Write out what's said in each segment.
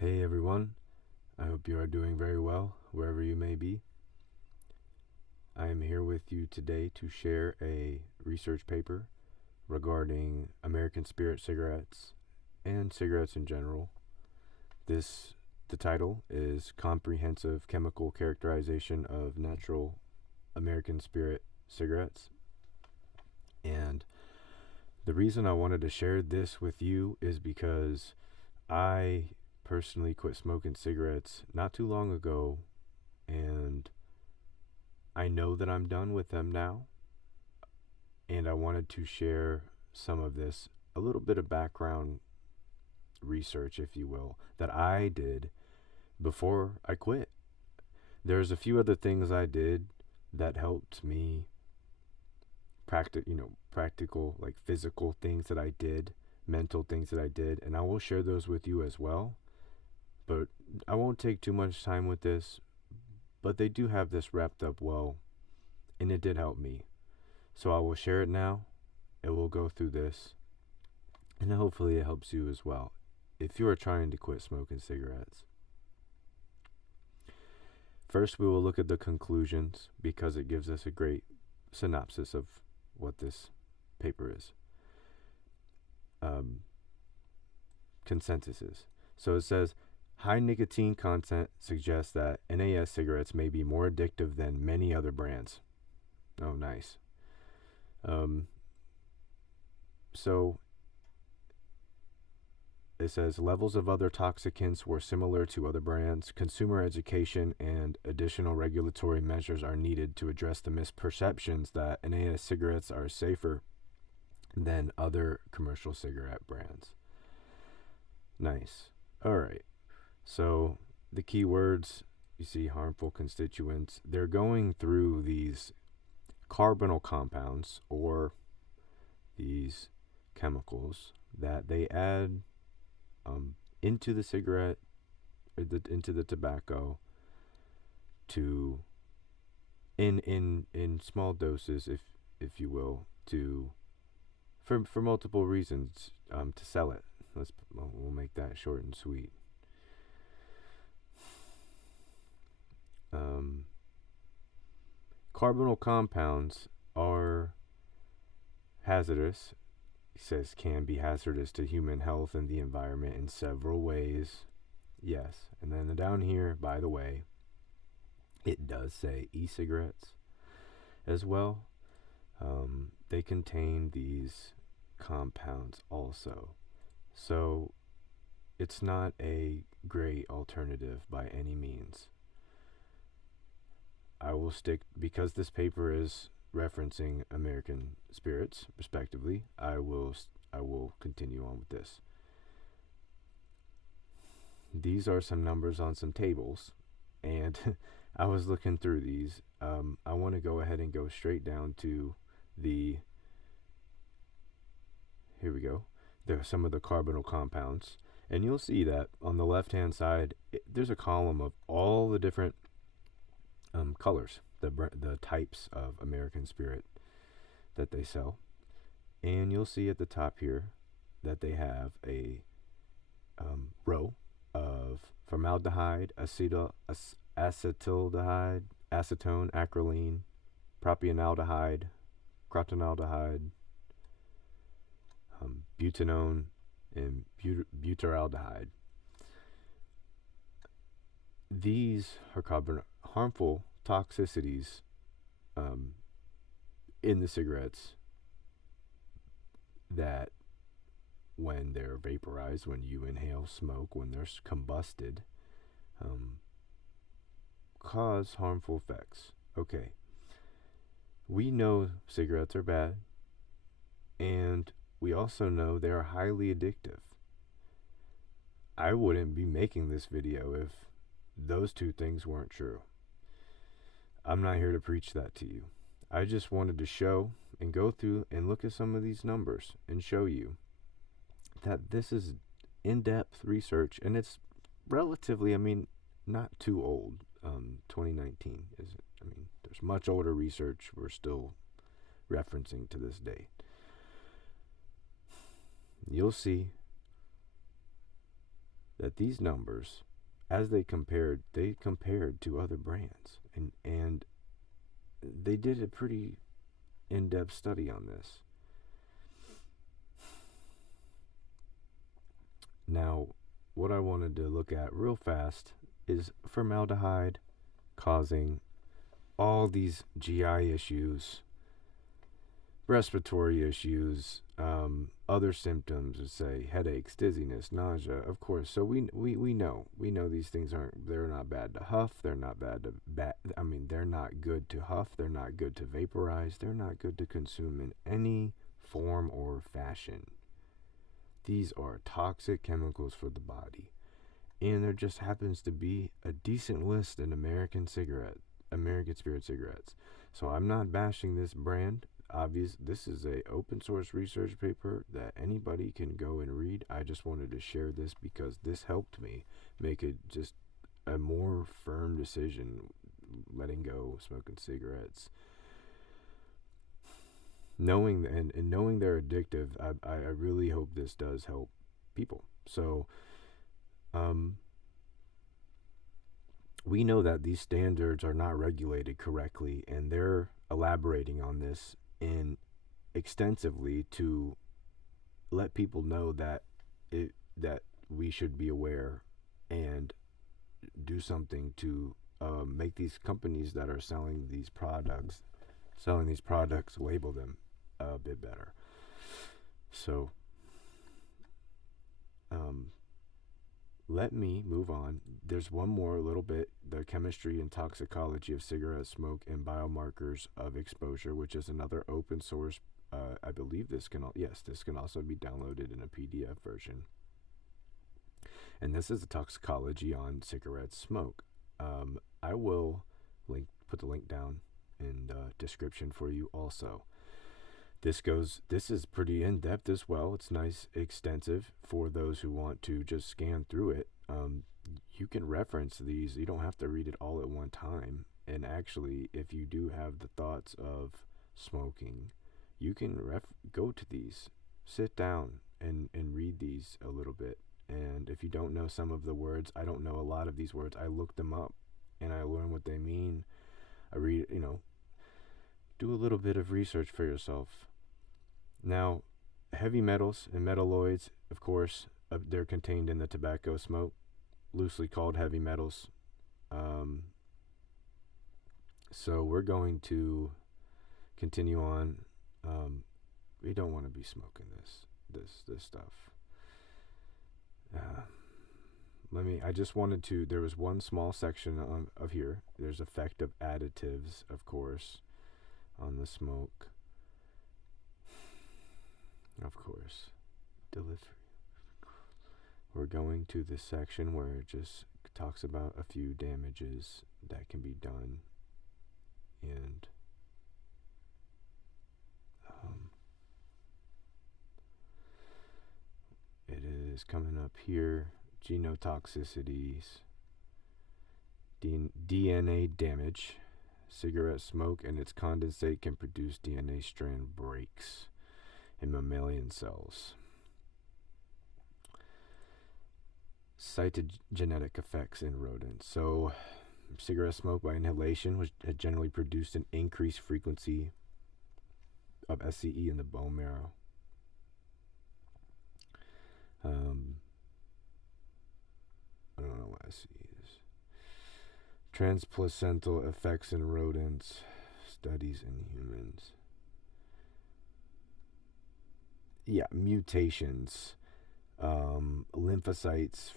Hey everyone, I hope you are doing very well wherever you may be. I am here with you today to share a research paper regarding American Spirit cigarettes and cigarettes in general. The title is Comprehensive Chemical Characterization of Natural American Spirit Cigarettes. And the reason I wanted to share this with you is because I personally quit smoking cigarettes not too long ago, and I know that I'm done with them now, and I wanted to share some of this, a little bit of background research, if you will, that I did before I quit. There's a few other things I did that helped me practical, like physical things that I did, mental things that I did, and I will share those with you as well. But I won't take too much time with this, but they do have this wrapped up well, and it did help me. So I will share it now, and we'll go through this, and hopefully it helps you as well if you are trying to quit smoking cigarettes. First, we will look at the conclusions because it gives us a great synopsis of what this paper is. Consensus is. So it says, high nicotine content suggests that NAS cigarettes may be more addictive than many other brands. Oh, nice. So it says levels of other toxicants were similar to other brands. Consumer education and additional regulatory measures are needed to address the misperceptions that NAS cigarettes are safer than other commercial cigarette brands. Nice. All right. So the key words, you see harmful constituents. They're going through these carbonyl compounds, or these chemicals that they add into the cigarette, or into the tobacco, to in small doses, if you will, to for multiple reasons, to sell it. We'll make that short and sweet. Carbonyl compounds are hazardous. He says can be hazardous to human health and the environment in several ways. Yes. And then down here, by the way, it does say e-cigarettes as well. They contain these compounds also. So it's not a great alternative by any means. I will stick, because this paper is referencing American Spirits, respectively. I will continue on with this. These are some numbers on some tables, and I was looking through these. I want to go ahead and go straight down to here we go. There are some of the carbonyl compounds, and you'll see that on the left-hand side, there's a column of all the different colors, the types of American Spirit that they sell. And you'll see at the top here that they have a row of formaldehyde, acetaldehyde, acetone, acrolein, propionaldehyde, crotonaldehyde, butanone, and butyraldehyde. These are harmful toxicities in the cigarettes that, when they're vaporized, when you inhale smoke, when they're combusted, cause harmful effects. Okay. We know cigarettes are bad, and we also know they are highly addictive. I wouldn't be making this video if those two things weren't true. I'm not here to preach that to you. I just wanted to show and go through and look at some of these numbers and show you that this is in-depth research, and it's relatively, not too old. 2019 is, there's much older research we're still referencing to this day. You'll see that these numbers, as they compared to other brands, and they did a pretty in-depth study on this. Now, what I wanted to look at real fast is formaldehyde causing all these GI issues, respiratory issues, other symptoms, say headaches, dizziness, nausea. Of course, so we know these things they're not bad to huff. They're not they're not good to huff. They're not good to vaporize. They're not good to consume in any form or fashion. These are toxic chemicals for the body, and there just happens to be a decent list in American Spirit cigarettes. So I'm not bashing this brand. This is a open source research paper that anybody can go and read. I just wanted to share this because this helped me make it just a more firm decision, letting go smoking cigarettes. Knowing they're addictive, I really hope this does help people. So we know that these standards are not regulated correctly, and they're elaborating on this extensively to let people know that we should be aware and do something to make these companies that are selling these products label them a bit better. So let me move on. There's one more little bit, the chemistry and toxicology of cigarette smoke and biomarkers of exposure, which is another open source. I believe this can also be downloaded in a PDF version. And this is the toxicology on cigarette smoke. I will put the link down in the description for you also. This is pretty in-depth as well. It's nice, extensive for those who want to just scan through it. You can reference these. You don't have to read it all at one time. And actually, if you do have the thoughts of smoking, you can go to these, sit down and read these a little bit. And if you don't know some of the words, I don't know a lot of these words. I look them up and I learn what they mean. I read, do a little bit of research for yourself. Now, heavy metals and metalloids, of course, they're contained in the tobacco smoke, loosely called heavy metals. So we're going to continue on. We don't want to be smoking this stuff. There was one small section of here. There's effect of additives, of course, on the smoke. Of course, delivery. We're going to this section where it just talks about a few damages that can be done, and it is coming up here. Genotoxicities, DNA damage. Cigarette smoke and its condensate can produce DNA strand breaks in mammalian cells. Cytogenetic effects in rodents. So, cigarette smoke by inhalation had generally produced an increased frequency of SCE in the bone marrow. I don't know what SCE is. Transplacental effects in rodents. Studies in humans. Yeah, mutations. Lymphocytes.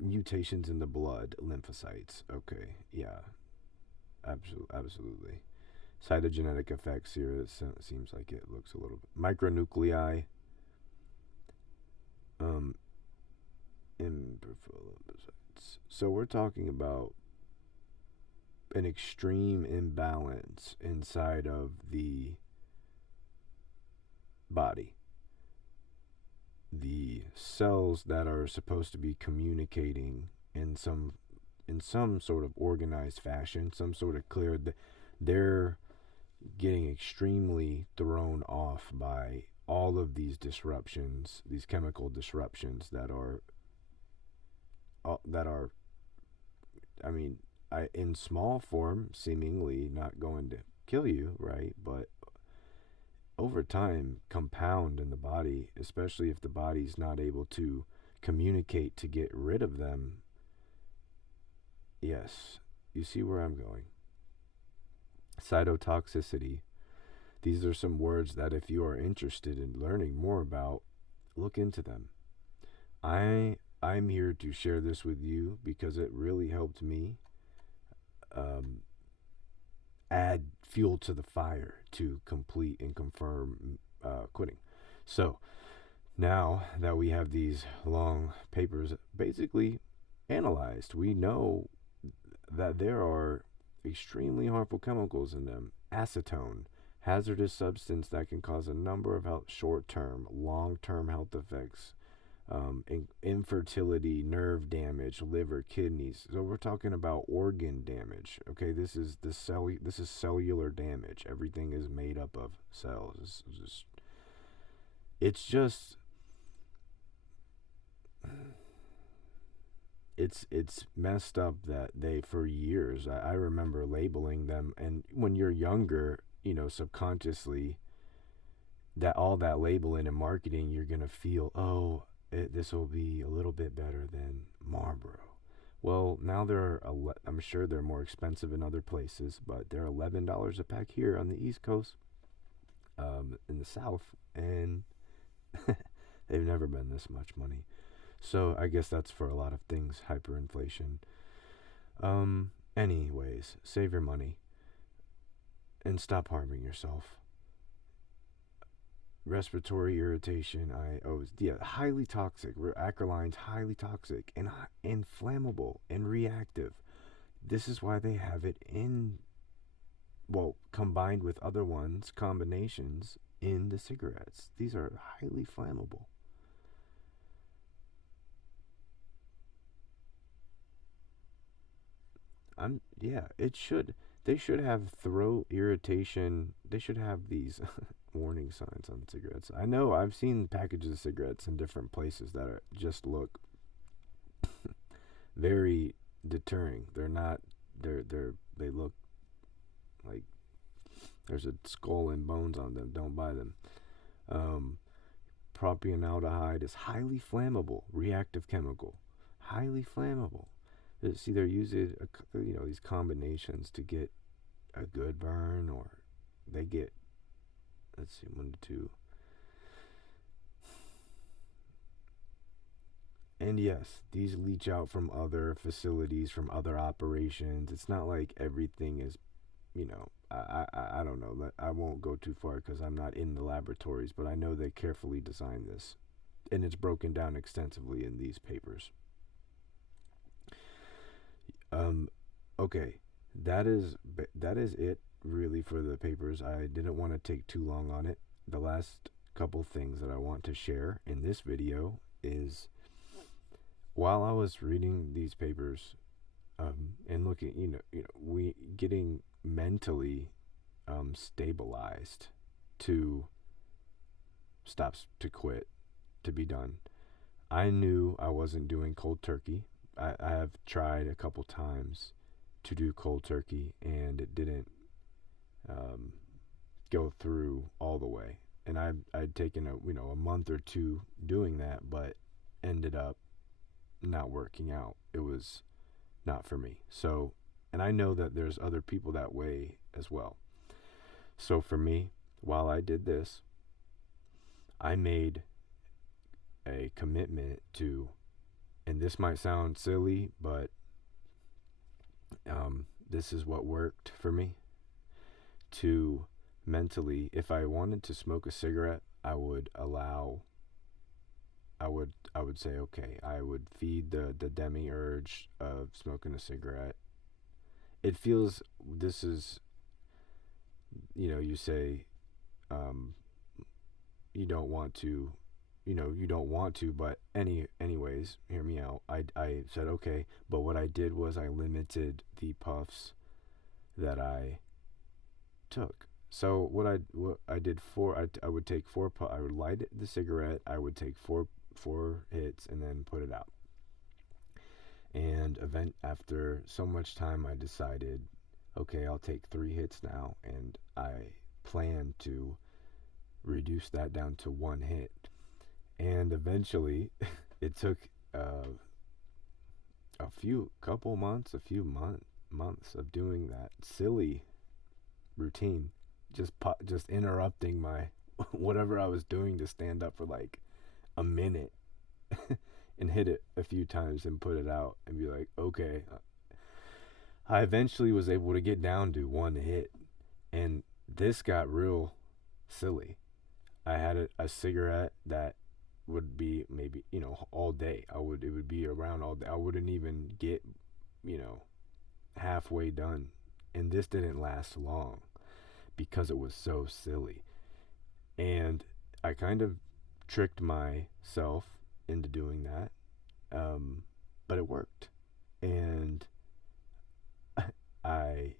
Mutations in the blood. Lymphocytes. Okay, yeah. Absolutely. Cytogenetic effects here. It seems like it looks a little bit. Micronuclei. So we're talking about an extreme imbalance inside of the body. The cells that are supposed to be communicating in some sort of organized fashion, some sort of clear, they're getting extremely thrown off by all of these disruptions, these chemical disruptions that are, I mean, in small form, seemingly not going to kill you, right? But over time, compound in the body, especially if the body's not able to communicate to get rid of them. Yes, you see where I'm going. Cytotoxicity. These are some words that, if you are interested in learning more about, look into them. I'm here to share this with you because it really helped me add fuel to the fire to complete and confirm quitting. So now that we have these long papers basically analyzed, we know that there are extremely harmful chemicals in them. Acetone, hazardous substance that can cause a number of short-term, long-term health effects. Infertility, nerve damage, liver, kidneys. So we're talking about organ damage. Okay, this is cellular damage. Everything is made up of cells. It's messed up that they, for years, I remember labeling them, and when you're younger, subconsciously, that all that labeling and marketing, you're gonna feel, oh, this will be a little bit better than Marlboro. Well, now I'm sure they're more expensive in other places, but they're $11 a pack here on the East Coast, in the South, and they've never been this much money. So I guess that's for a lot of things, hyperinflation. Anyways, save your money and stop harming yourself. Respiratory irritation, highly toxic. Acroline's highly toxic and inflammable and reactive. This is why they have it combined with other ones, combinations in the cigarettes. These are highly flammable. They should have throat irritation. They should have these warning signs on cigarettes. I know I've seen packages of cigarettes in different places that just look very deterring. They look like there's a skull and bones on them. Don't buy them. Propionaldehyde is highly flammable, reactive chemical, highly flammable. See, they're using these combinations to get a good burn, or they get, let's see, 1 to 2. And yes, these leach out from other facilities, from other operations. It's not like everything is, I don't know. I won't go too far because I'm not in the laboratories, but I know they carefully designed this, and it's broken down extensively in these papers. Okay, that is it really for the papers. I didn't want to take too long on it. The last couple things that I want to share in this video is, while I was reading these papers, and looking, we getting mentally stabilized to quit, to be done. I knew I wasn't doing cold turkey. I have tried a couple times to do cold turkey, and it didn't go through all the way. And I'd taken a month or two doing that, but ended up not working out. It was not for me. So, and I know that there's other people that way as well. So for me, while I did this, I made a commitment to, and this might sound silly, but this is what worked for me, to mentally, if I wanted to smoke a cigarette, I would say, okay, I would feed the demiurge of smoking a cigarette. It feels, this is, you say, you don't want to, but anyways, hear me out. I said, okay, but what I did was I limited the puffs that I took. So what I did I would take I would light the cigarette, I would take four hits and then put it out. And after so much time, I decided, okay, I'll take 3 hits now, and I plan to reduce that down to 1 hit. And eventually, it took a few months of doing that silly routine, just interrupting my whatever I was doing to stand up for like a minute and hit it a few times and put it out and be like, okay. I eventually was able to get down to 1 hit, and this got real silly. I had a cigarette that would be maybe all day. It would be around all day. I wouldn't even get you know halfway done, and this didn't last long because it was so silly. And I kind of tricked myself into doing that, but it worked. And I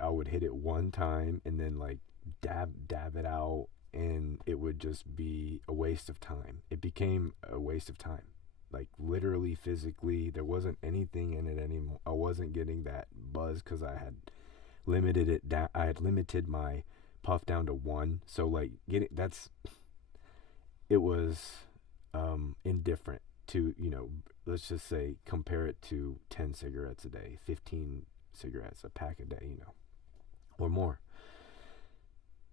I would hit it one time and then like dab it out, and it would just be a waste of time. It became a waste of time. Like literally physically, there wasn't anything in it anymore. I wasn't getting that buzz cuz I had limited it down. I had limited my puff down to 1. So like getting that's it was indifferent to, let's just say compare it to 10 cigarettes a day, 15 cigarettes a pack a day, or more.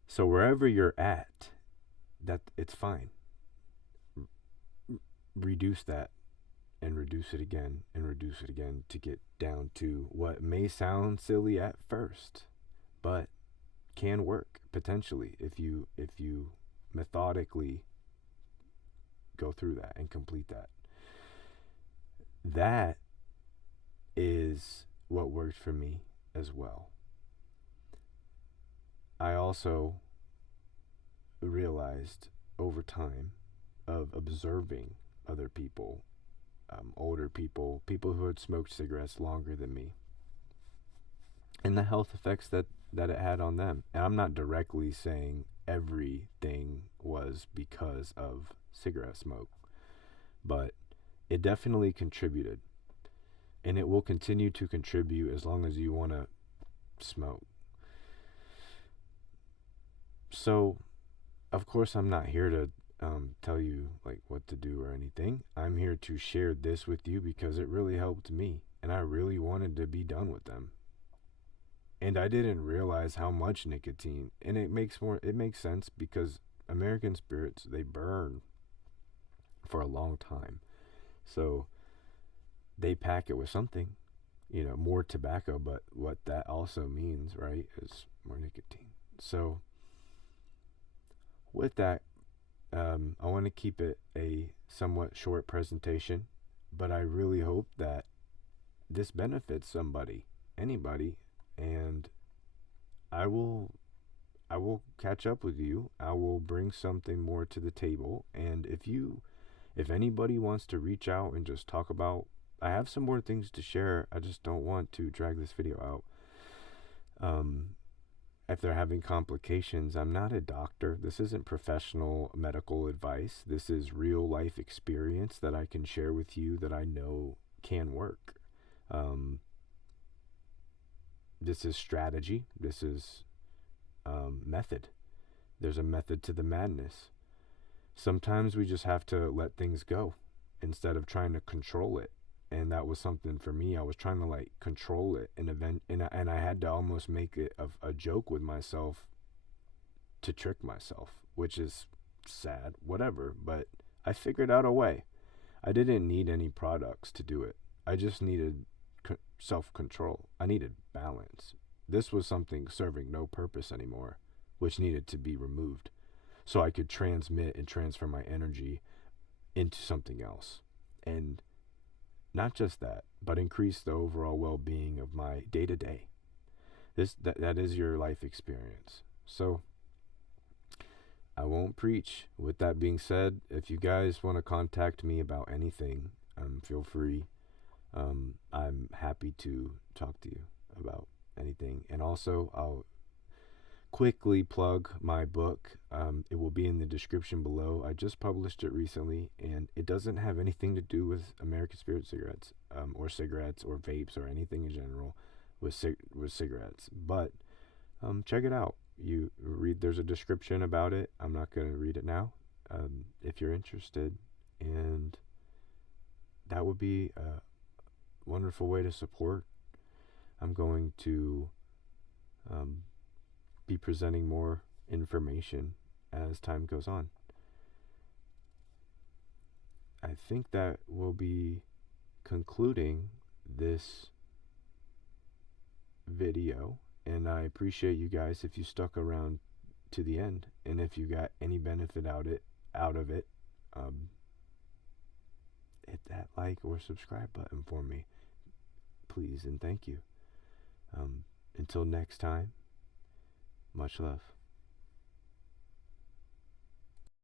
So wherever you're at, that it's fine. Reduce that and reduce it again and reduce it again to get down to what may sound silly at first, but can work potentially if you methodically go through that and complete that. That is what worked for me as well. I also realized over time of observing other people, older people who had smoked cigarettes longer than me, and the health effects that it had on them. And I'm not directly saying everything was because of cigarette smoke, but it definitely contributed, and it will continue to contribute as long as you want to smoke. So, of course, I'm not here to tell you like what to do or anything. I'm here to share this with you because it really helped me, and I really wanted to be done with them. And I didn't realize how much nicotine, and it makes sense because American spirits, they burn for a long time. So they pack it with something, more tobacco, but what that also means, right, is more nicotine. So with that, I want to keep it a somewhat short presentation, but I really hope that this benefits somebody, anybody, and I will catch up with you. I will bring something more to the table, and if anybody wants to reach out and just talk about, I have some more things to share. I just don't want to drag this video out. If they're having complications, I'm not a doctor. This isn't professional medical advice. This is real life experience that I can share with you that I know can work. This is strategy. This is method. There's a method to the madness. Sometimes we just have to let things go instead of trying to control it. And that was something for me. I was trying to like control it and I had to almost make it a joke with myself to trick myself, which is sad, whatever. But I figured out a way. I didn't need any products to do it. I just needed self-control. I needed balance. This was something serving no purpose anymore, which needed to be removed so I could transmit and transfer my energy into something else. And not just that, but increase the overall well-being of my day-to-day. That is your life experience. So I won't preach. With that being said, if you guys want to contact me about anything, feel free. I'm happy to talk to you about anything. And also, I'll quickly plug my book. It will be in the description below. I just published it recently, and it doesn't have anything to do with American Spirit cigarettes, or cigarettes, or vapes, or anything in general with cigarettes. But check it out. You read. There's a description about it. I'm not going to read it now. If you're interested, and that would be a wonderful way to support. I'm going to be presenting more information as time goes on. I think that will be concluding this video, and I appreciate you guys if you stuck around to the end, and if you got any benefit out of it, hit that like or subscribe button for me, please, and thank you. Until next time, much love.